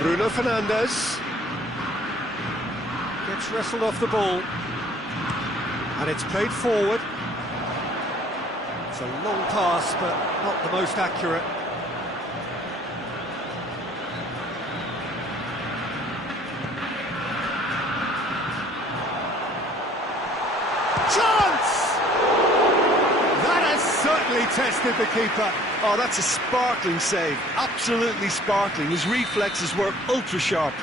Bruno Fernandes gets wrestled off the ball, and it's played forward. It's a long pass, but not the most accurate. Chance! That has certainly tested the keeper. Oh, that's a sparkling save. Absolutely sparkling. His reflexes were ultra sharp.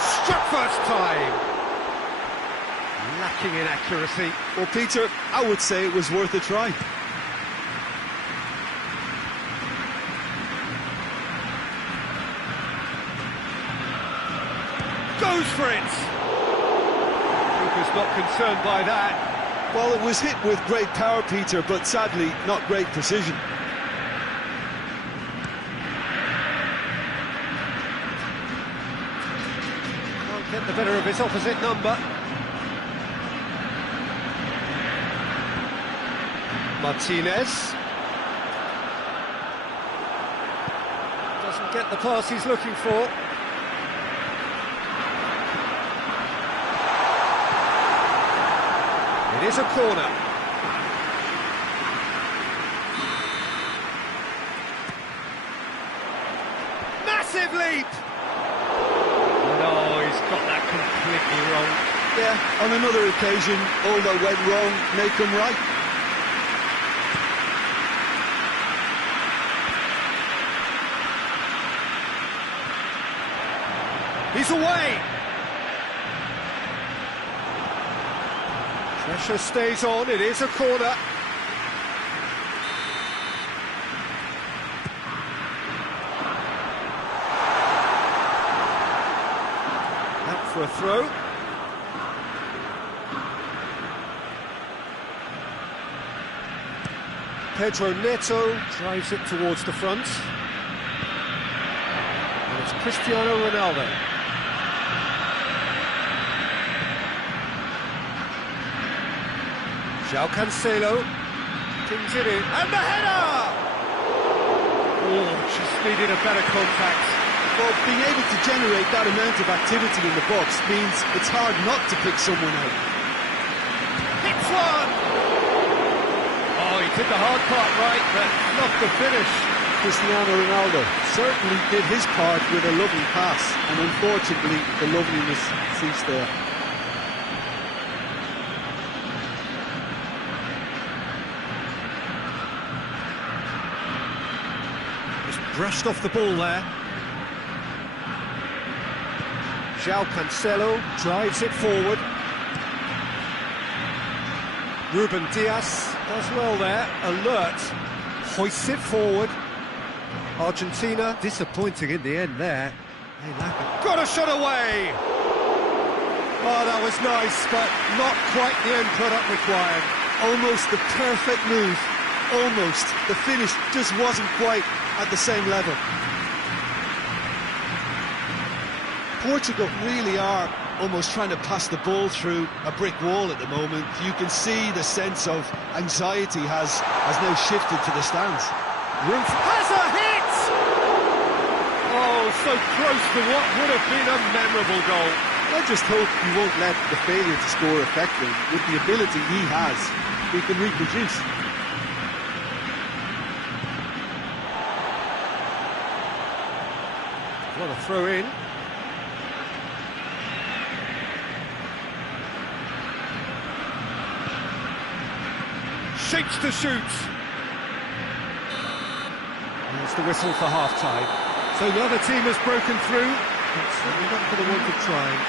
Struck first time. Lacking in accuracy. Well, Peter, I would say it was worth a try. Goes for it. Keeper's not concerned by that. Well, it was hit with great power, Peter, but sadly not great precision. Can't get the better of his opposite number. Martinez doesn't get the pass he's looking for. It is a corner. Massive leap! No, he's got that completely wrong. Yeah, on another occasion, all that went wrong may come right. He's away! Pressure stays on, it is a corner. Out for a throw. Pedro Neto drives it towards the front. And it's Cristiano Ronaldo. João Cancelo pings it in, and the header! Oh, just needed a better contact. Well, being able to generate that amount of activity in the box means it's hard not to pick someone out. Hits one! Oh, he did the hard part right, but not the finish. Cristiano Ronaldo certainly did his part with a lovely pass, and unfortunately the loveliness ceased there. Brushed off the ball there. João Cancelo drives it forward. Ruben Dias does well there, alert, hoists it forward. Argentina disappointing in the end there. They lack it. Got a shot away! Oh, that was nice, but not quite the end product required. Almost the perfect move. Almost. The finish just wasn't quite at the same level. Portugal really are almost trying to pass the ball through a brick wall at the moment. You can see the sense of anxiety has now shifted to the stands. Has a hit! Oh, so close to what would have been a memorable goal. I just hope he won't let the failure to score affect him. With the ability he has, he can reproduce. What a throw in. Shapes to shoot. There's the whistle for half-time. So the other team has broken through. It's certainly not for the want of trying.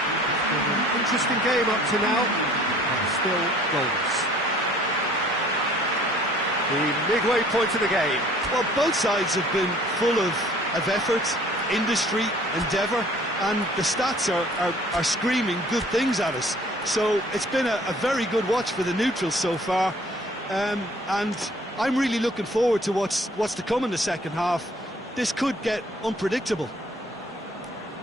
It's been an interesting game up to now, but still goals. The midway point of the game. Well, both sides have been full of effort, industry, endeavour, and the stats are screaming good things at us. So it's been a very good watch for the neutrals so far, and I'm really looking forward to what's to come in the second half. This could get unpredictable.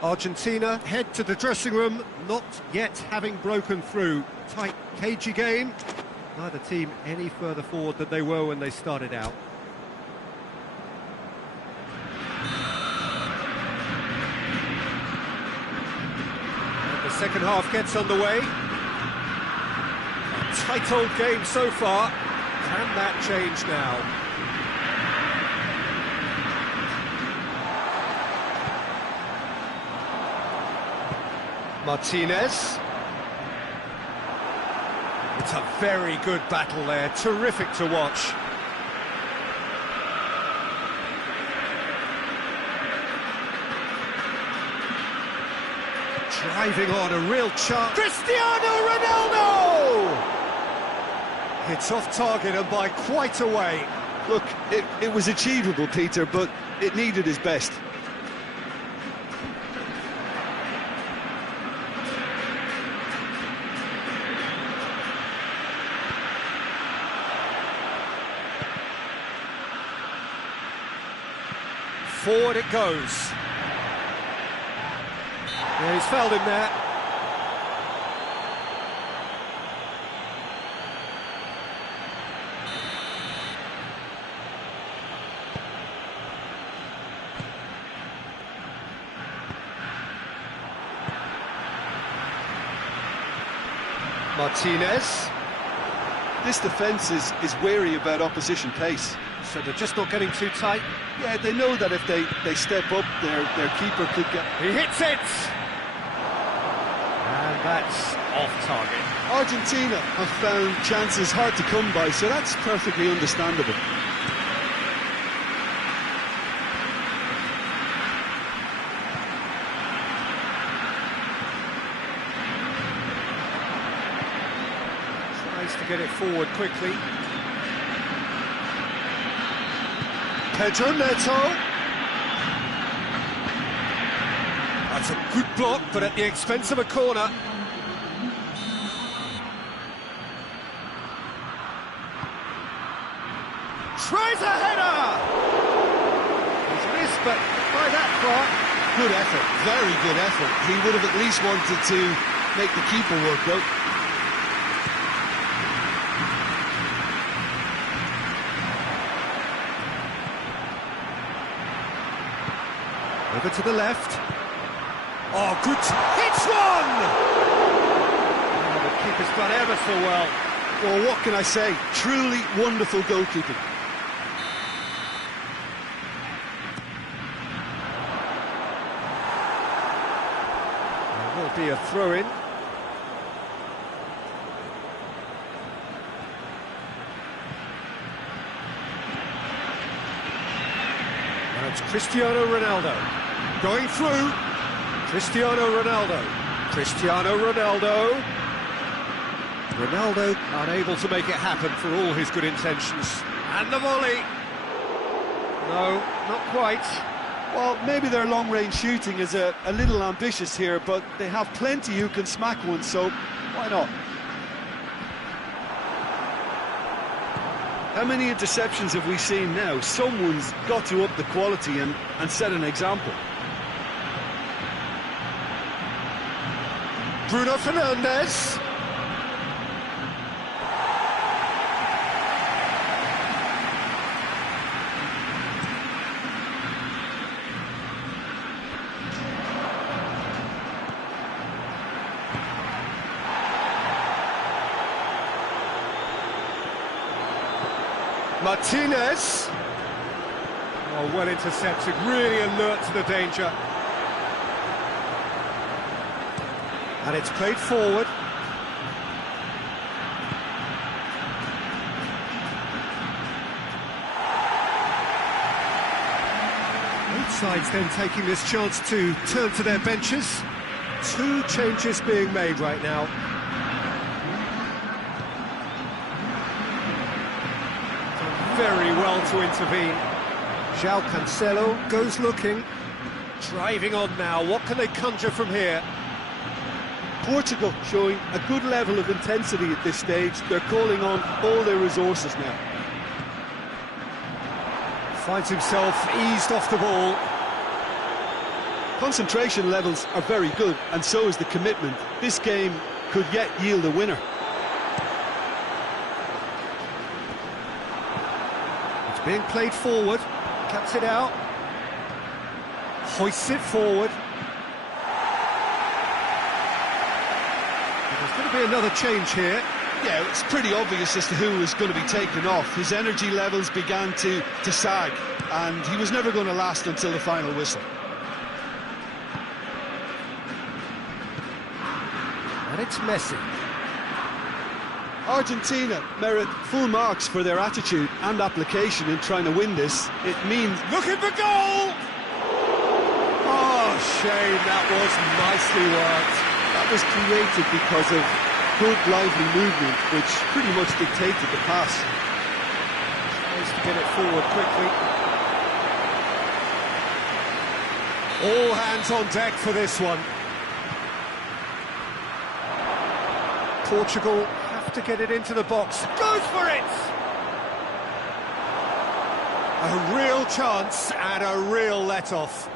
Argentina head to the dressing room, not yet having broken through. Tight, cagey game. Neither team any further forward than they were when they started out. second half gets underway. A tight old game so far. Can that change now? Martinez. It's a very good battle there, terrific to watch. Driving on, a real chance. Cristiano Ronaldo! It's off target and by quite a way. Look, it was achievable, Peter, but it needed his best. Forward it goes. Yeah, he's fouled him there. Martinez. This defence is wary about opposition pace. So they're just not getting too tight. Yeah, they know that if they step up, their keeper could get... He hits it! And that's off target. Argentina have found chances hard to come by, so that's perfectly understandable. Tries to get it forward quickly. Pedro Neto. That's a good block, but at the expense of a corner. Tries a header! He's missed, but by that far. Good effort, very good effort. He would have at least wanted to make the keeper work, though. Over to the left. Oh, good. Hits one! Oh, the keeper's done ever so well. Well, what can I say? Truly wonderful goalkeeping. There will be a throw-in. Now it's Cristiano Ronaldo. Going through. Cristiano Ronaldo. Cristiano Ronaldo. Ronaldo unable to make it happen for all his good intentions. And the volley. No, not quite. Well, maybe their long-range shooting is a little ambitious here, but they have plenty who can smack one, so why not? How many interceptions have we seen now? Someone's got to up the quality and set an example. Bruno Fernandes. Martinez. Oh, well intercepted, really alert to the danger. And it's played forward. Both sides then taking this chance to turn to their benches. Two changes being made right now. Done very well to intervene. João Cancelo goes looking. Driving on now, what can they conjure from here? Portugal showing a good level of intensity at this stage. They're calling on all their resources now. Finds himself eased off the ball. Concentration levels are very good, and so is the commitment. This game could yet yield a winner. It's being played forward. Cuts it out. Hoists it forward. Could be another change here. Yeah, it's pretty obvious as to who was going to be taken off. His energy levels began to sag, and he was never going to last until the final whistle. And it's Messi. Argentina merit full marks for their attitude and application in trying to win this. It means... Looking for goal! Oh, shame, that was nicely worked. That was created because of good, lively movement, which pretty much dictated the pass. Tries to get it forward quickly. All hands on deck for this one. Portugal have to get it into the box. Goes for it! A real chance and a real let-off.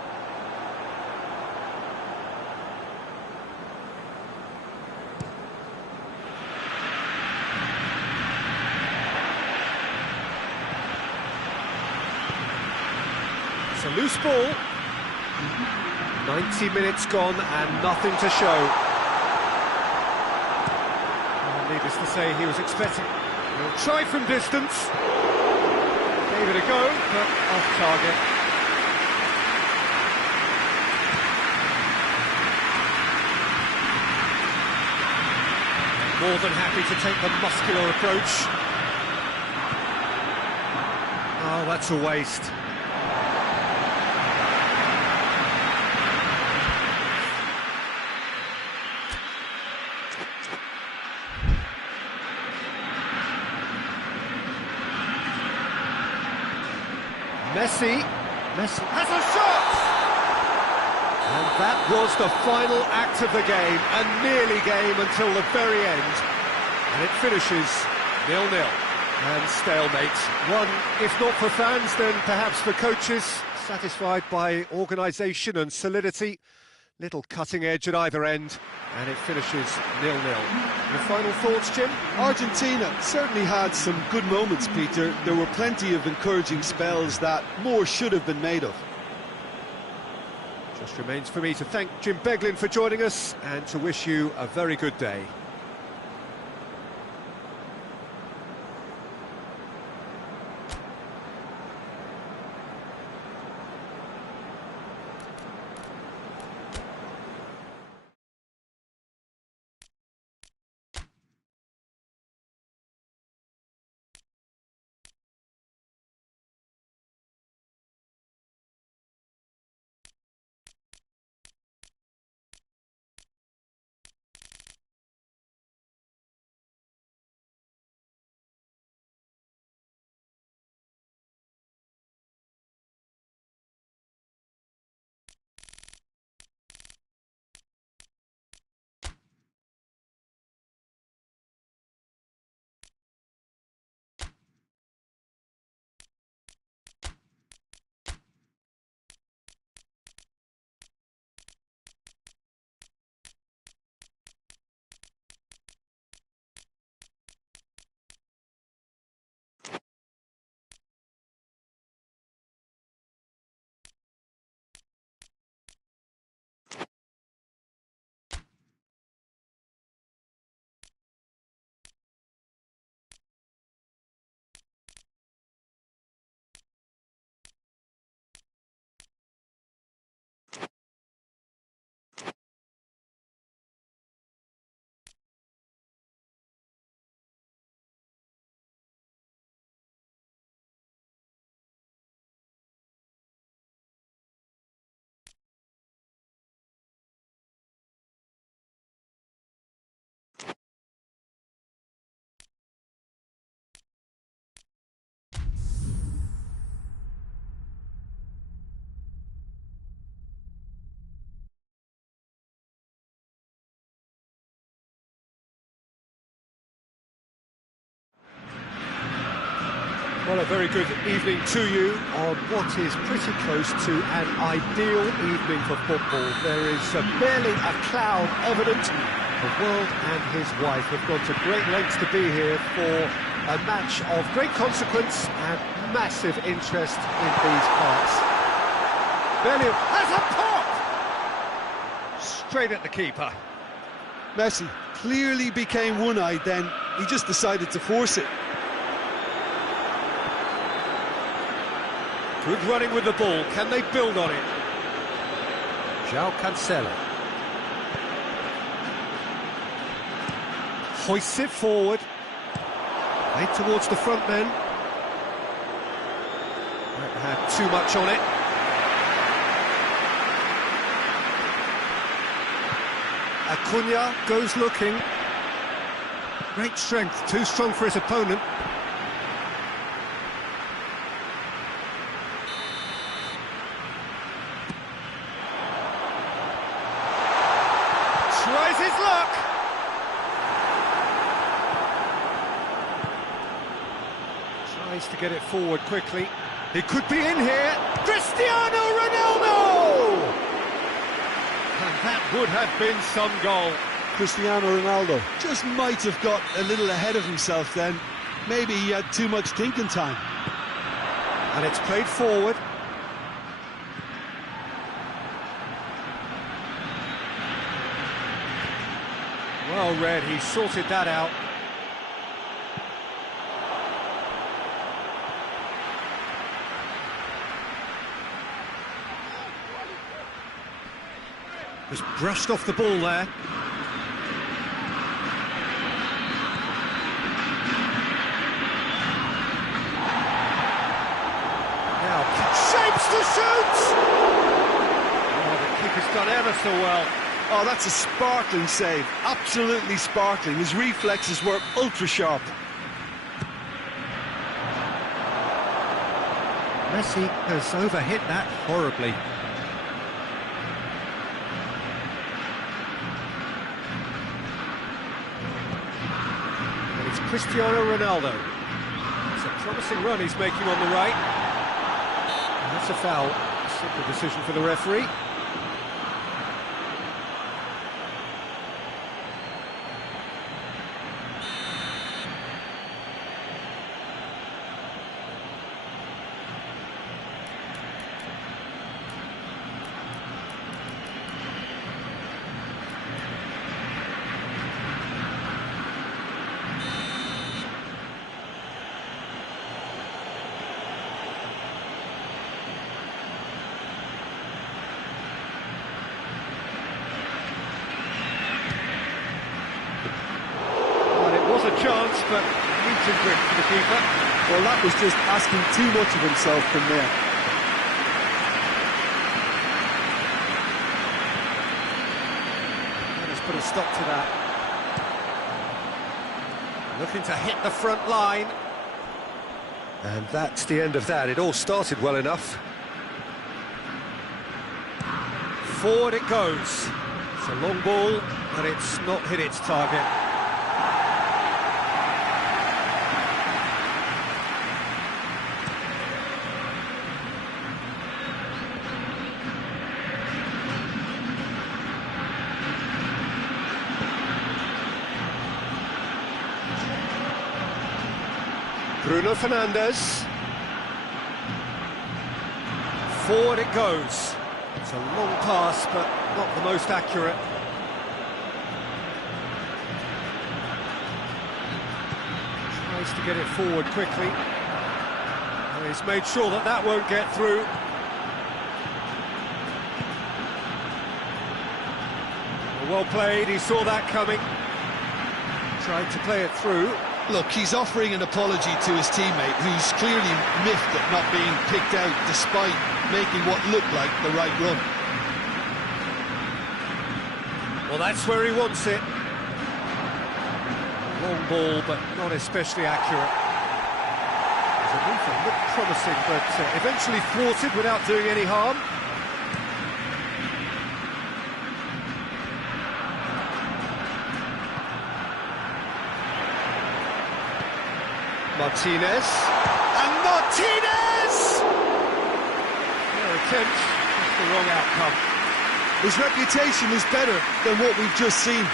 It's a loose ball. 90 minutes gone and nothing to show. Needless to say, he was expecting a try from distance. Gave it a go, but off target. More than happy to take the muscular approach. Oh, that's a waste. Messi has a shot! And that was the final act of the game, a nearly game until the very end. And it finishes 0-0 and stalemate. One, if not for fans, then perhaps for coaches, satisfied by organisation and solidity. Little cutting edge at either end, and it finishes 0-0. Your final thoughts, Jim? Argentina certainly had some good moments, Peter. There were plenty of encouraging spells that more should have been made of. Just remains for me to thank Jim Beglin for joining us and to wish you a very good day. Well, a very good evening to you on what is pretty close to an ideal evening for football. There is barely a cloud evident. The world and his wife have gone to great lengths to be here for a match of great consequence and massive interest in these parts. Bellingham has a pop! Straight at the keeper. Messi clearly became one-eyed then. He just decided to force it. Good running with the ball. Can they build on it? João Cancelo. Hoists it forward. Played towards the front men. Don't have too much on it. Acuna goes looking. Great strength, too strong for his opponent. Tries his luck. Tries to get it forward quickly. He could be in here. Cristiano Ronaldo! And that would have been some goal. Cristiano Ronaldo just might have got a little ahead of himself then. Maybe he had too much thinking time. And it's played forward. Well read, he sorted that out. Just brushed off the ball there. Now, shapes to shoot! Oh, the keeper's done ever so well. Oh, that's a sparkling save. Absolutely sparkling. His reflexes were ultra sharp. Messi has overhit that horribly. And it's Cristiano Ronaldo. It's a promising run he's making on the right. And that's a foul. Simple decision for the referee. A chance, but meet and grip for the keeper. Well, that was just asking too much of himself from there. And he's put a stop to that. Looking to hit the front line. And that's the end of that. It all started well enough. Forward it goes. It's a long ball, but it's not hit its target. Bruno Fernandes. Forward it goes. It's a long pass, but not the most accurate. Tries to get it forward quickly. And he's made sure that that won't get through. Well played, he saw that coming. Tried to play it through. Look, he's offering an apology to his teammate, who's clearly miffed at not being picked out despite making what looked like the right run. Well, that's where he wants it. Long ball, but not especially accurate. The movement looked promising, but eventually thwarted without doing any harm. Martinez, and Martinez! Their attempt, just the wrong outcome. His reputation is better than what we've just seen.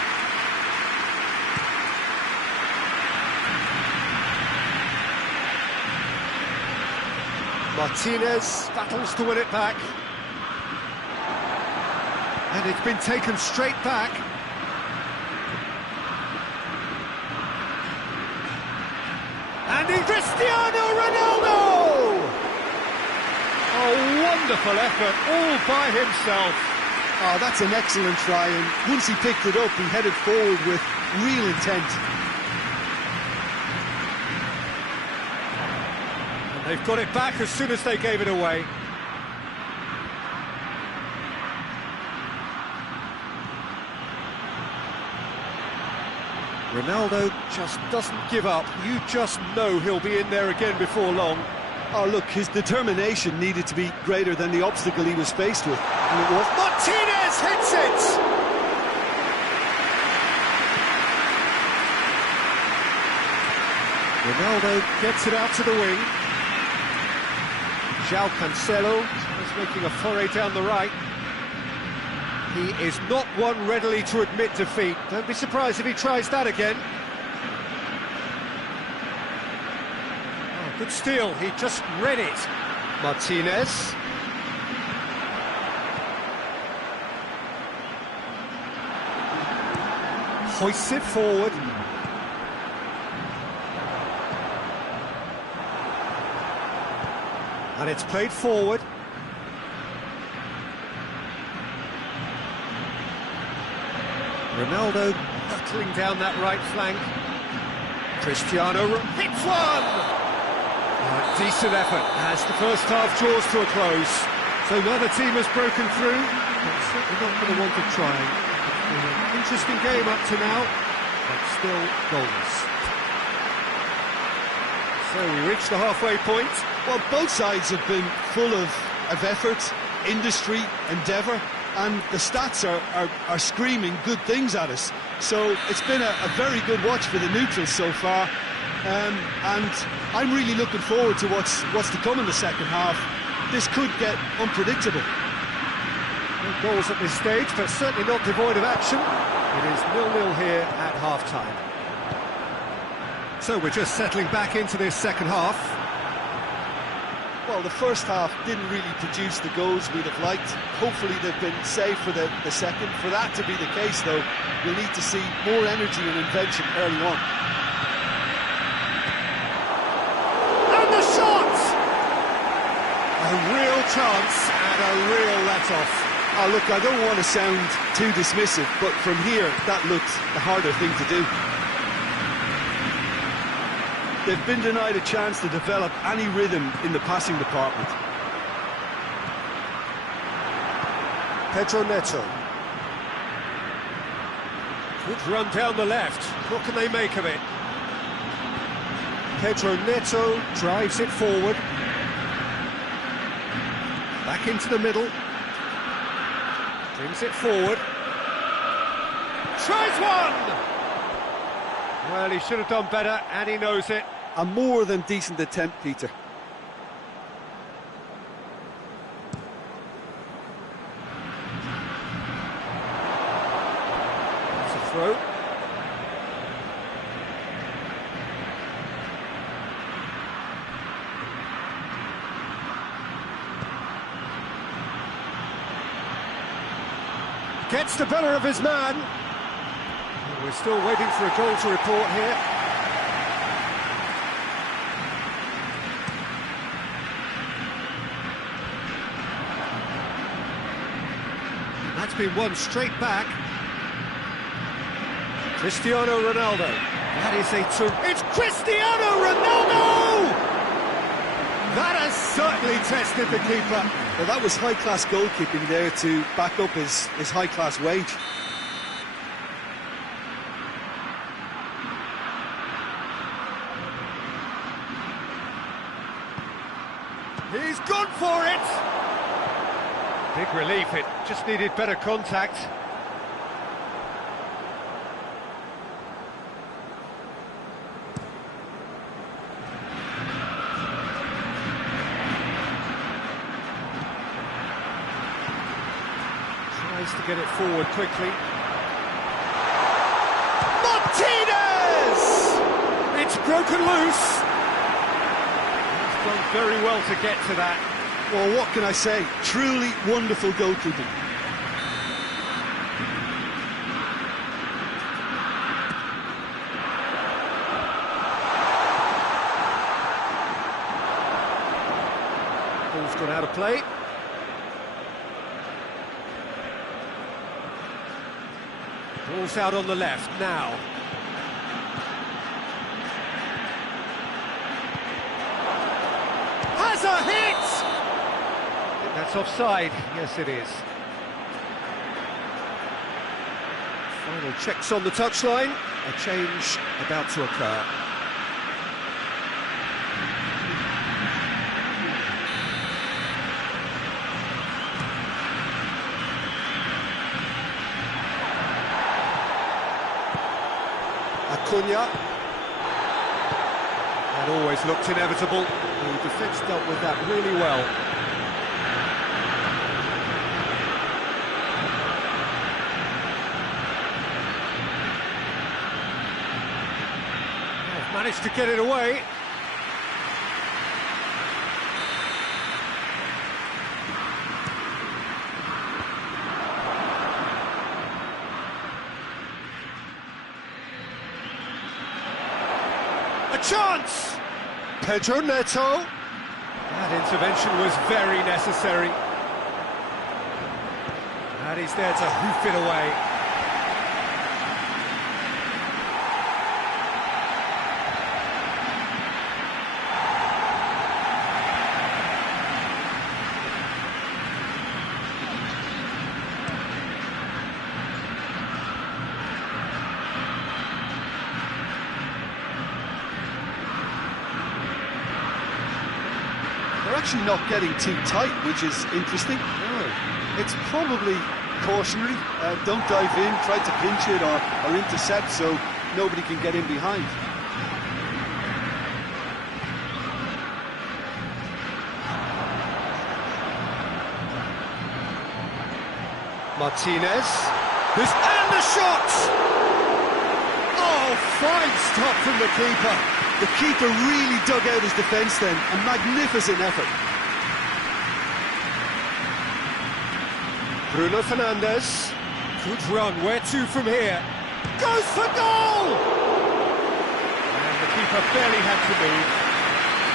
Martinez battles to win it back. And it's been taken straight back. Standing Cristiano Ronaldo! A wonderful effort, all by himself. Oh, that's an excellent try, and once he picked it up, he headed forward with real intent. And they've got it back as soon as they gave it away. Ronaldo just doesn't give up. You just know he'll be in there again before long. Oh, look, his determination needed to be greater than the obstacle he was faced with. And it was. Martinez hits it! Ronaldo gets it out to the wing. João Cancelo is making a foray down the right. He is not one readily to admit defeat. Don't be surprised if he tries that again. Oh, good steal, he just read it. Martinez. Hoists it forward. And it's played forward. Ronaldo hurtling down that right flank. Cristiano hits one! Decent effort as the first half draws to a close. So neither team has broken through, but certainly not for the want of trying. It's been an interesting game up to now, but still goalless. So we reach the halfway point. Well, both sides have been full of effort, industry, endeavour, and the stats are screaming good things at us. So it's been a very good watch for the neutrals so far, and I'm really looking forward to what's to come in the second half. This could get unpredictable. No goals at this stage, but certainly not devoid of action. It is 0-0 here at half-time. So we're just settling back into this second half. Well, the first half didn't really produce the goals we'd have liked. Hopefully they've been saved for the second. For that to be the case, though, we'll need to see more energy and invention early on. And the shot! A real chance and a real let-off. Oh, look, I don't want to sound too dismissive, but from here, that looked the harder thing to do. They've been denied a chance to develop any rhythm in the passing department. Pedro Neto. Good run down the left. What can they make of it? Pedro Neto drives it forward. Back into the middle. Brings it forward. Tries one! Well, he should have done better, and he knows it. A more than decent attempt, Peter. It's a throw. Gets the better of his man. We're still waiting for a goal to report here. That's been won straight back. Cristiano Ronaldo. That is it's Cristiano Ronaldo! That has certainly tested the keeper. Well, that was high-class goalkeeping there to back up his high-class wage. He's gone for it! Big relief, it just needed better contact. Tries to get it forward quickly. Martinez! It's broken loose! Done very well to get to that. Well, what can I say? Truly wonderful goalkeeping. Ball's gone out of play. Ball's out on the left now. Has a hit! I think that's offside. Yes, it is. Final checks on the touchline. A change about to occur. Acuna. That always looked inevitable. The defence dealt with that really well. They've managed to get it away. A chance! Pedro Neto. That intervention was very necessary. And he's there to hoof it away. They're actually not getting too tight, which is interesting. It's probably cautionary. Don't dive in, try to pinch it or intercept so nobody can get in behind. Martinez. And the shot! Oh, fine stop from the keeper. The keeper really dug out his defence then. A magnificent effort. Bruno Fernandes. Good run. Where to from here? Goes for goal! And the keeper barely had to move.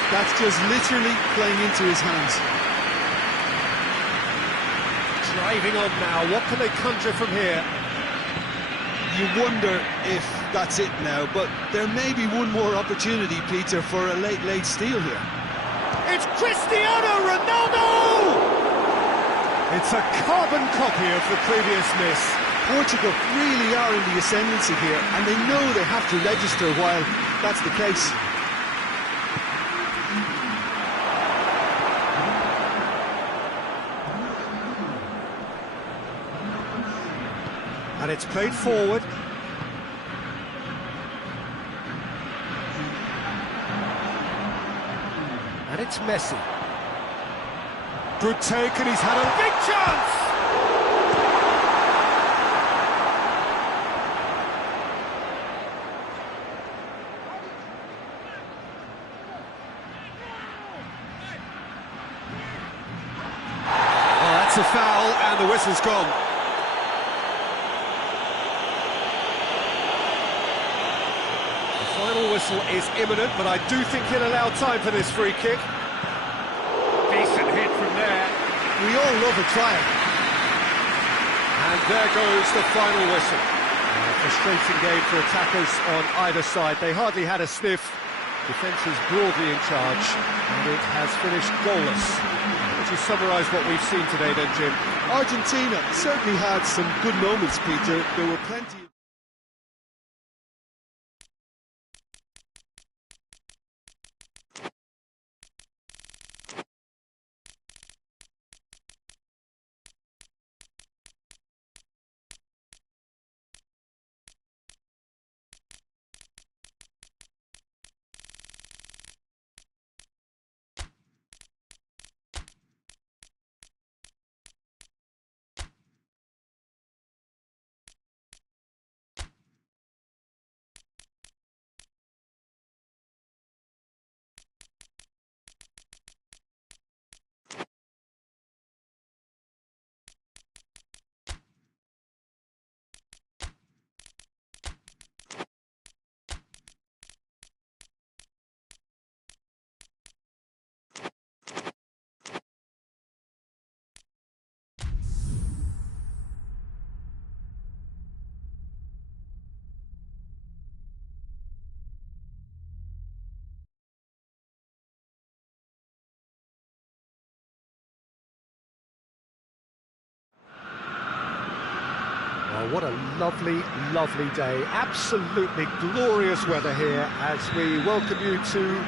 That's just literally playing into his hands. Driving on now. What can they conjure from here? You wonder if that's it now, but there may be one more opportunity, Peter, for a late steal here. It's Cristiano Ronaldo! It's a carbon copy of the previous miss. Portugal really are in the ascendancy here, and they know they have to register while that's the case. And it's played forward. And it's Messi. Good take, and he's had a big chance! Oh, that's a foul, and the whistle's gone. Final whistle is imminent, but I do think he'll allow time for this free kick. Decent hit from there. We all love a trial. And there goes the final whistle. A frustrating game for attackers on either side. They hardly had a sniff. Defence is broadly in charge, and it has finished goalless. Would you summarise what we've seen today then, Jim? Argentina certainly had some good moments, Peter. There were plenty of Oh, what a lovely, lovely day. Absolutely glorious weather here as we welcome you to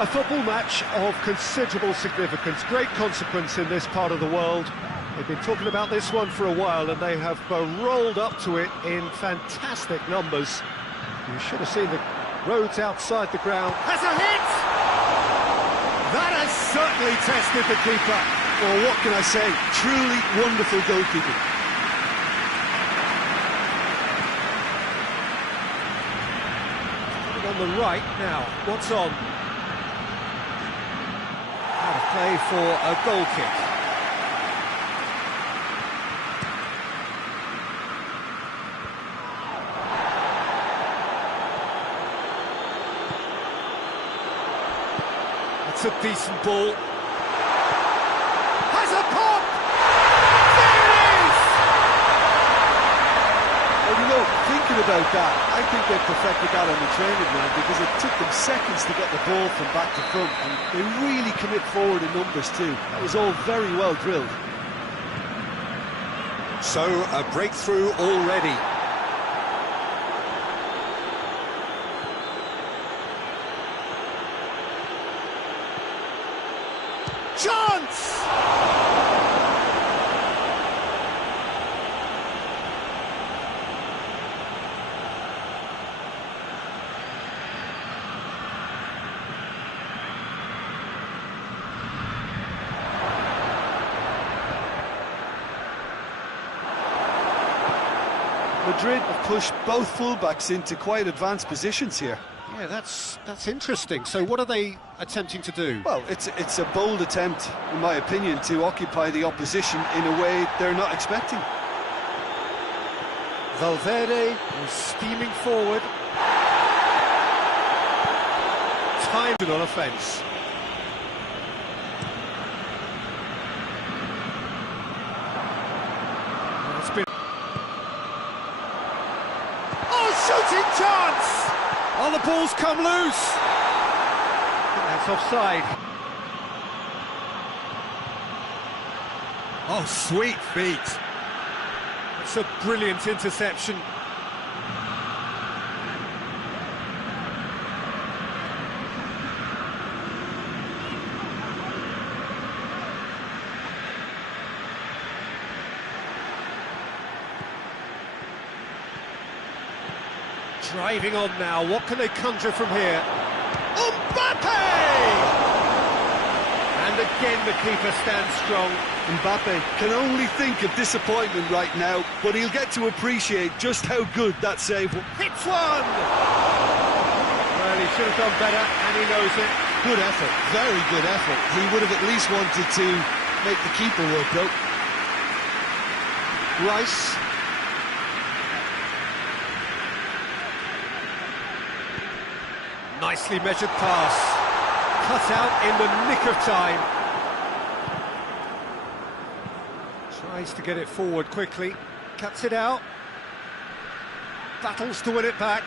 a football match of considerable significance, great consequence in this part of the world. They've been talking about this one for a while and they have rolled up to it in fantastic numbers. You should have seen the roads outside the ground. Has a hit! That has certainly tested the keeper. Well, what can I say? Truly wonderful goalkeeping. On the right now, what's on? Out of play for a goal kick. That's a decent ball. Has a pop! There it is! Well, you know, thinking about that, I think they perfected that on the training ground because it took them seconds to get the ball from back to front, and they really commit forward in numbers too. That was all very well drilled. So, a breakthrough already. Chance! Madrid have pushed both fullbacks into quite advanced positions here. Yeah, that's interesting. So what are they attempting to do? Well, it's a bold attempt, in my opinion, to occupy the opposition in a way they're not expecting. Valverde is steaming forward. Timed on offence. It's been... Oh, shooting chance! Oh, the ball's come loose! That's offside. Oh, sweet feet. It's a brilliant interception. Driving on now, what can they conjure from here? Mbappe! And again the keeper stands strong. Mbappe can only think of disappointment right now, but he'll get to appreciate just how good that save was. Hits one! Well, he should have done better, and he knows it. Good effort, very good effort. He would have at least wanted to make the keeper work, though. Rice. Nicely measured pass. Cut out in the nick of time. Tries to get it forward quickly. Cuts it out. Battles to win it back.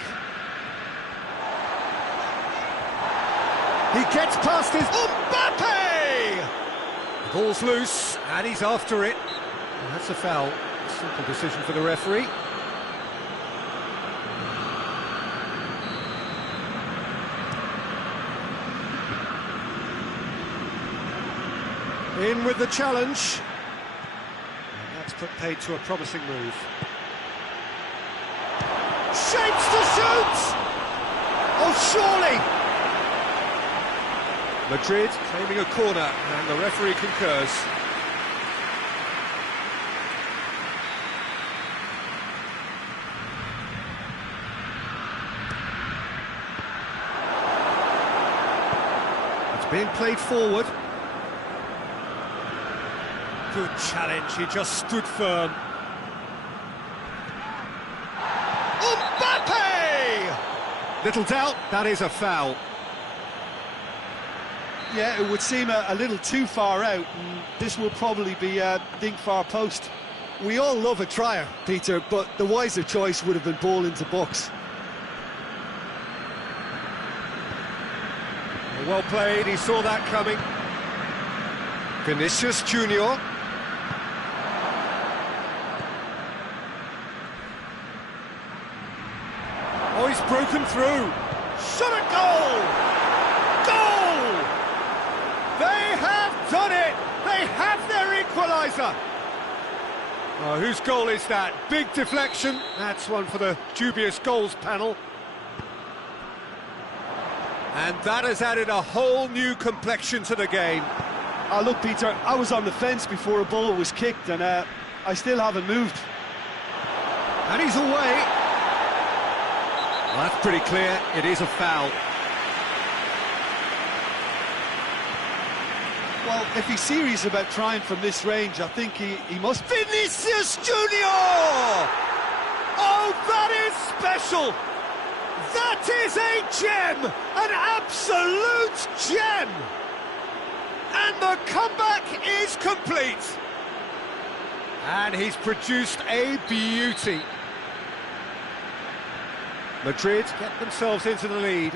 He gets past his... Mbappe! The ball's loose, and he's after it. And that's a foul. Simple decision for the referee. In with the challenge. And that's put paid to a promising move. Shapes to shoot! Oh, surely! Madrid claiming a corner, and the referee concurs. It's being played forward. Good challenge, he just stood firm. Mbappe! Little doubt, that is a foul. Yeah, it would seem a little too far out, and this will probably be a dink far post. We all love a trier, Peter, but the wiser choice would have been ball into box. Well played, he saw that coming. Vinicius Junior. It's broken through. Shot at goal! Goal! They have done it! They have their equaliser! Oh, whose goal is that? Big deflection. That's one for the dubious goals panel. And that has added a whole new complexion to the game. Oh, look, Peter, I was on the fence before a ball was kicked, and I still haven't moved. And he's away. Well, that's pretty clear. It is a foul. Well, if he's serious about trying from this range, I think he must... Vinicius Junior! Oh, that is special! That is a gem! An absolute gem! And the comeback is complete! And he's produced a beauty. Madrid get themselves into the lead.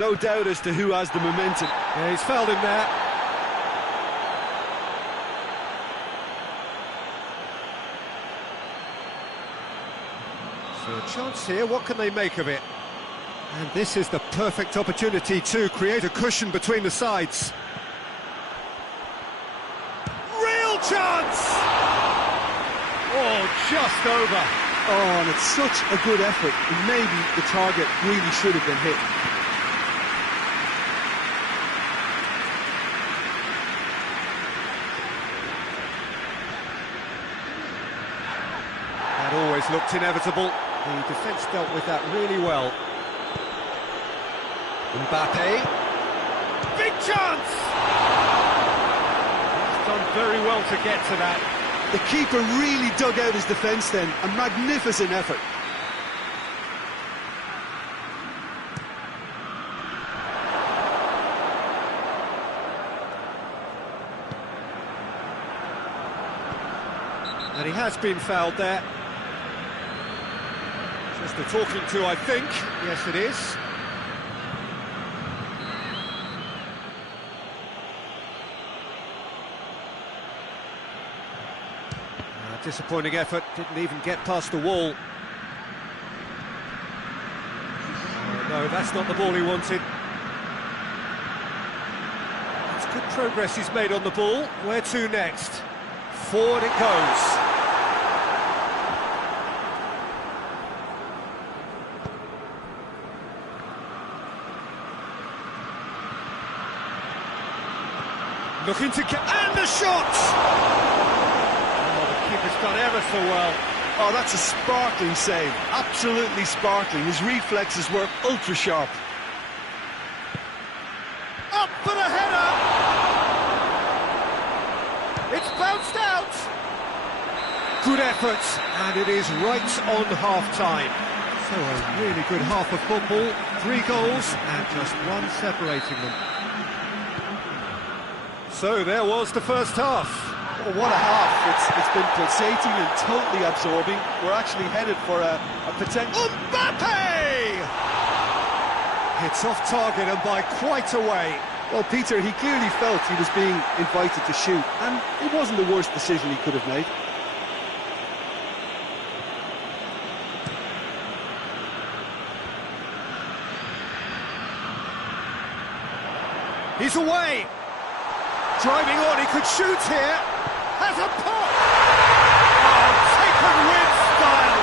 No doubt as to who has the momentum. Yeah, he's fouled him there. So a chance here, what can they make of it? And this is the perfect opportunity to create a cushion between the sides. Real chance! Oh, just over. Oh, and it's such a good effort. Maybe the target really should have been hit. That always looked inevitable. The defence dealt with that really well. Mbappe. Big chance! He's done very well to get to that. The keeper really dug out his defence then. A magnificent effort. And he has been fouled there. Just a talking to, I think. Yes, it is. Disappointing effort, didn't even get past the wall. No, that's not the ball he wanted. It's good progress he's made on the ball. Where to next? Forward it goes. Looking to get... and the shot! Keeper's done ever so well. Oh, that's a sparkling save. Absolutely sparkling. His reflexes were ultra sharp. Up for the header! It's bounced out! Good effort, and it is right on half-time. So a really good half of football. 3 goals, and just one separating them. So there was the first half. Oh, what a half. It's been pulsating and totally absorbing. We're actually headed for a potential... Mbappe! It's off target and by quite a way. Well, Peter, he clearly felt he was being invited to shoot, and it wasn't the worst decision he could have made. He's away! Driving on, he could shoot here. Has a pop! Oh, taken with style!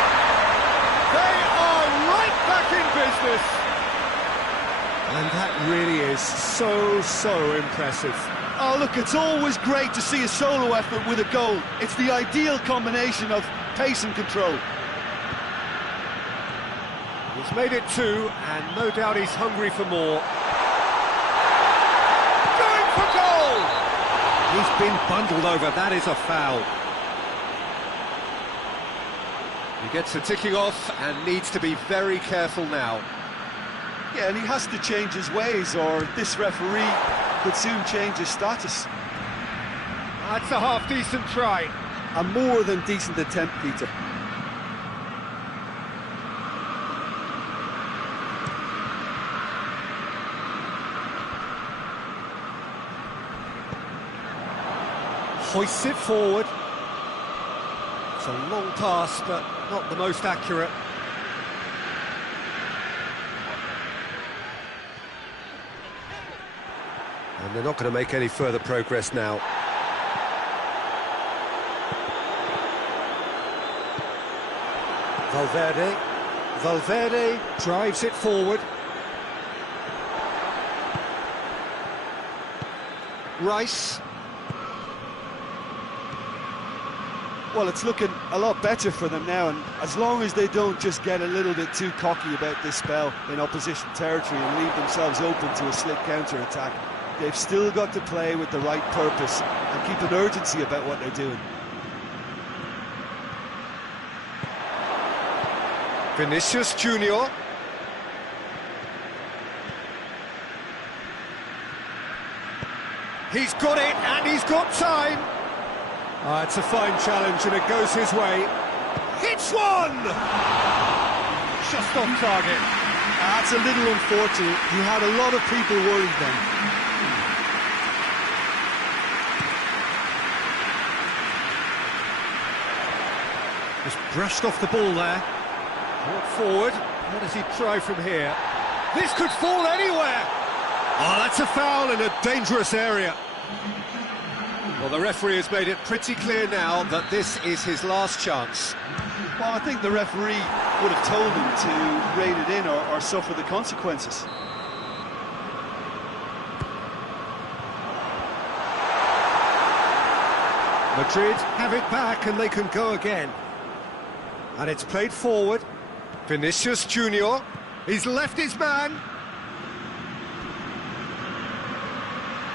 They are right back in business! And that really is so impressive. Oh, look, it's always great to see a solo effort with a goal. It's the ideal combination of pace and control. He's made it 2, and no doubt he's hungry for more. Going for goal! He's been bundled over, that is a foul. He gets the ticking off and needs to be very careful now. Yeah, and he has to change his ways, or this referee could soon change his status. That's a half-decent try. A more than decent attempt, Peter. Hoists it forward. It's a long pass, but not the most accurate. they're not going to make any further progress now. Valverde drives it forward. Rice. Well, it's looking a lot better for them now, and as long as they don't just get a little bit too cocky about this spell in opposition territory and leave themselves open to a slick counter-attack, they've still got to play with the right purpose and keep an urgency about what they're doing. Vinicius Junior. He's got it, and he's got time. It's a fine challenge, and it goes his way. Hits one! Just off target. That's a little unfortunate. He had a lot of people worried then. Just brushed off the ball there. Brought forward. What does he try from here? This could fall anywhere! Oh, that's a foul in a dangerous area. Well, the referee has made it pretty clear now that this is his last chance. Well, I think the referee would have told him to rein it in or suffer the consequences. Madrid have it back and they can go again. And it's played forward. Vinicius Junior. He's left his man.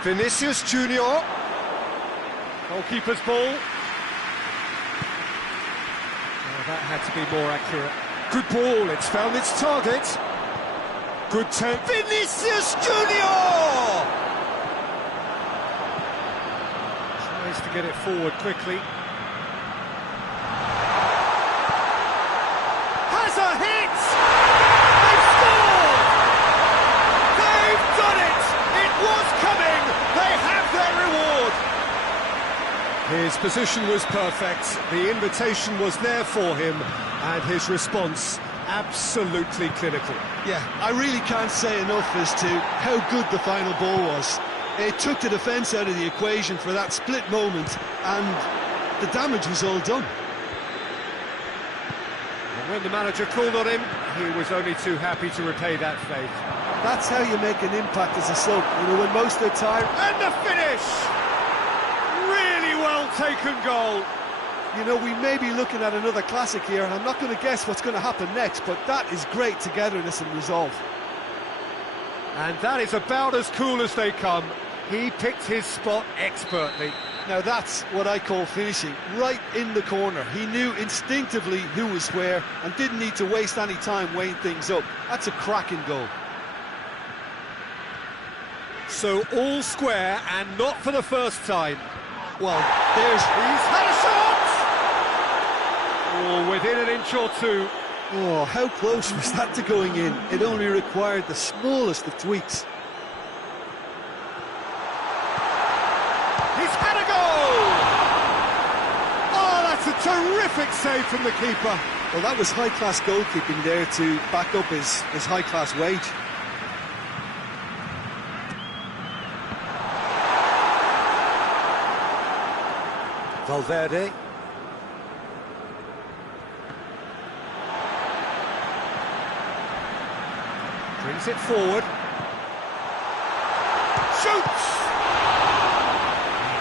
Vinicius Junior. Goalkeeper's ball. Oh, that had to be more accurate. Good ball, it's found its target. Good turn. Vinicius Junior! Tries to get it forward quickly. Has a hit! They've scored! They've done it! It was coming! They have their reward! His position was perfect, the invitation was there for him, and his response absolutely clinical. Yeah, I really can't say enough as to how good the final ball was. It took the defence out of the equation for that split moment, and the damage was all done. And when the manager called on him, he was only too happy to repay that faith. That's how you make an impact as a sub, you know, when most of the time... And the finish! Really well taken goal. You know, we may be looking at another classic here, and I'm not going to guess what's going to happen next, but that is great togetherness and resolve. And that is about as cool as they come. He picked his spot expertly. Now that's what I call finishing, right in the corner. He knew instinctively who was where and didn't need to waste any time weighing things up. That's a cracking goal. So all square, and not for the first time. Well, He's had a shot! Oh, within an inch or two. oh, how close was that to going in? It only required the smallest of tweaks. He's had a goal! Oh, that's a terrific save from the keeper. Well, that was high-class goalkeeping there to back up his high-class wage. Valverde. Brings it forward. Shoots!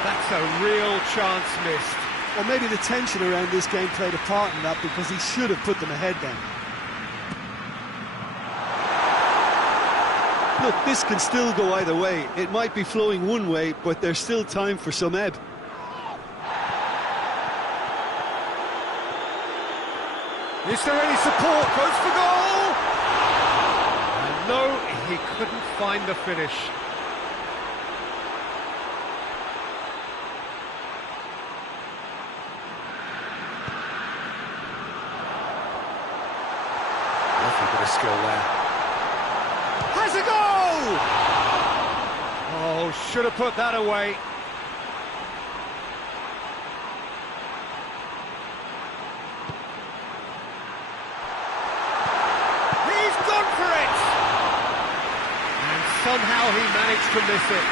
That's a real chance missed. Well, maybe the tension around this game played a part in that, because he should have put them ahead then. Look, this can still go either way. It might be flowing one way, but there's still time for some ebb. Is there any support? Goes for goal! And no, he couldn't find the finish. Lovely bit of skill there. Has a goal! Oh, should have put that away. Somehow he managed to miss it.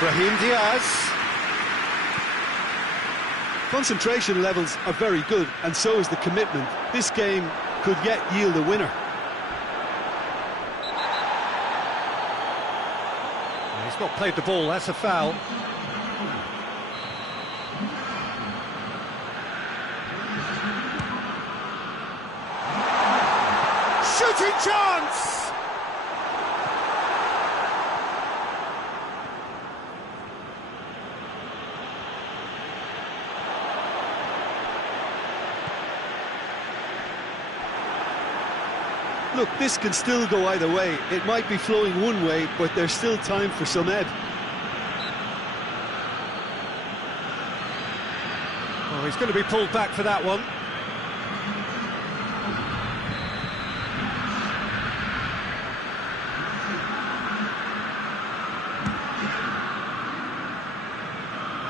Brahim Diaz. Concentration levels are very good, and so is the commitment. This game could yet yield a winner. He's not played the ball, that's a foul. Shooting chance! Look, this can still go either way. It might be flowing one way, but there's still time for some ebb. Oh, he's going to be pulled back for that one.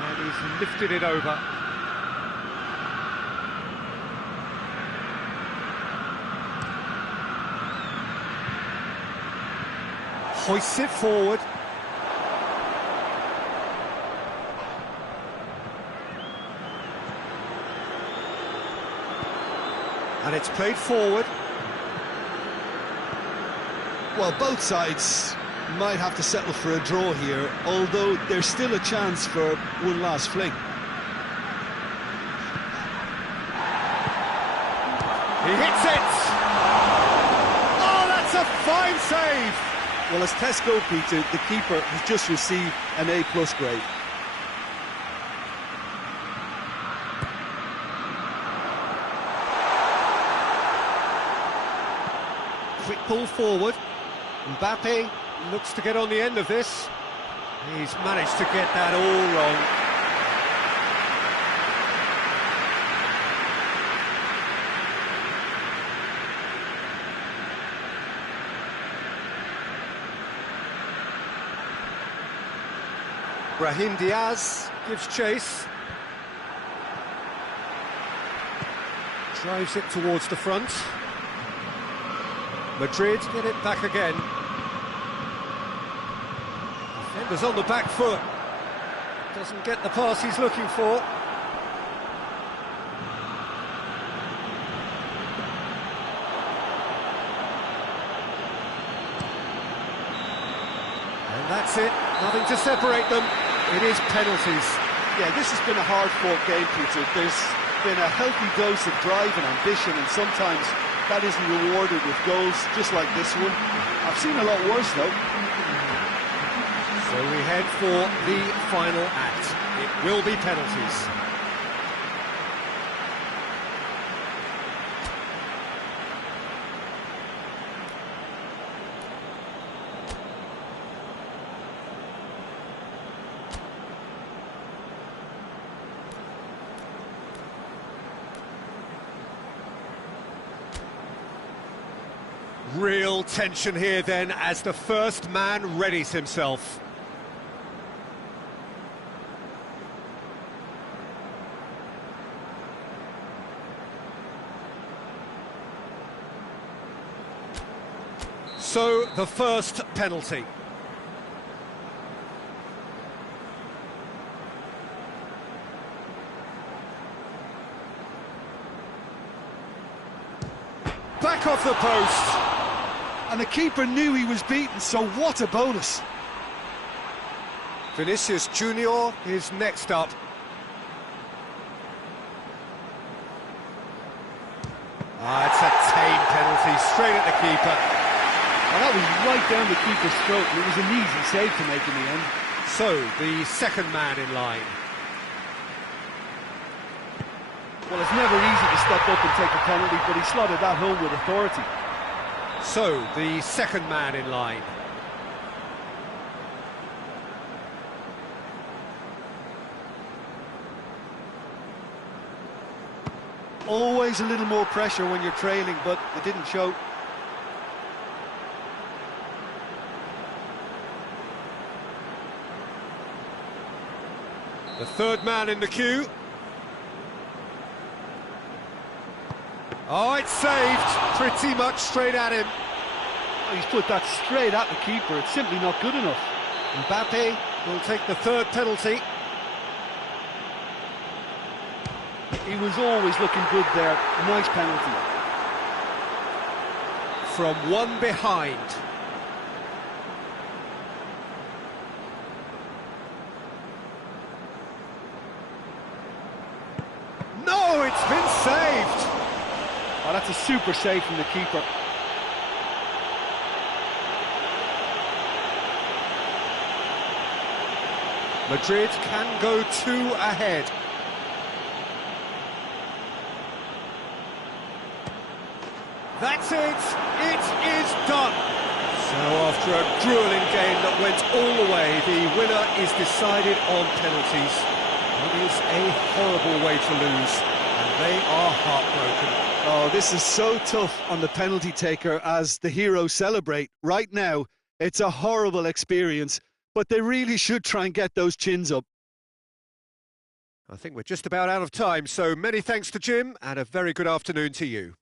And he's lifted it over. Hoists it forward. And it's played forward. Well, both sides might have to settle for a draw here, although there's still a chance for one last fling. He hits it! Oh, that's a fine save! Well, as tests go, Peter, the keeper has just received an A+ grade. Quick ball forward. Mbappe looks to get on the end of this. He's managed to get that all wrong. Brahim Diaz gives chase. Drives it towards the front. Madrid get it back again. Defender's on the back foot. Doesn't get the pass he's looking for. And that's it. Nothing to separate them. It is penalties. Yeah, this has been a hard-fought game, Peter. There's been a healthy dose of drive and ambition, and sometimes that isn't rewarded with goals, just like this one. I've seen a lot worse, though. So we head for the final act. It will be penalties. Real tension here then as the first man readies himself. So the first penalty. Back off the post. And the keeper knew he was beaten, so what a bonus. Vinicius Junior is next up. It's a tame penalty, straight at the keeper. Well, that was right down the keeper's throat, and it was an easy save to make in the end. So, the second man in line. Well, it's never easy to step up and take a penalty, but he slotted that home with authority. So, the second man in line. Always a little more pressure when you're trailing, but it didn't show. The third man in the queue. Oh, it's saved, pretty much straight at him. He's put that straight at the keeper, it's simply not good enough. Mbappe We'll take the third penalty. He was always looking good there. A nice penalty. From one behind. No, it's been saved. Oh, that's a super save from the keeper. Madrid can go 2 ahead. That's it. It is done. So after a grueling game that went all the way, the winner is decided on penalties. It is a horrible way to lose, and they are heartbroken. Oh, this is so tough on the penalty taker as the heroes celebrate. Right now, it's a horrible experience, but they really should try and get those chins up. I think we're just about out of time, so many thanks to Jim, and a very good afternoon to you.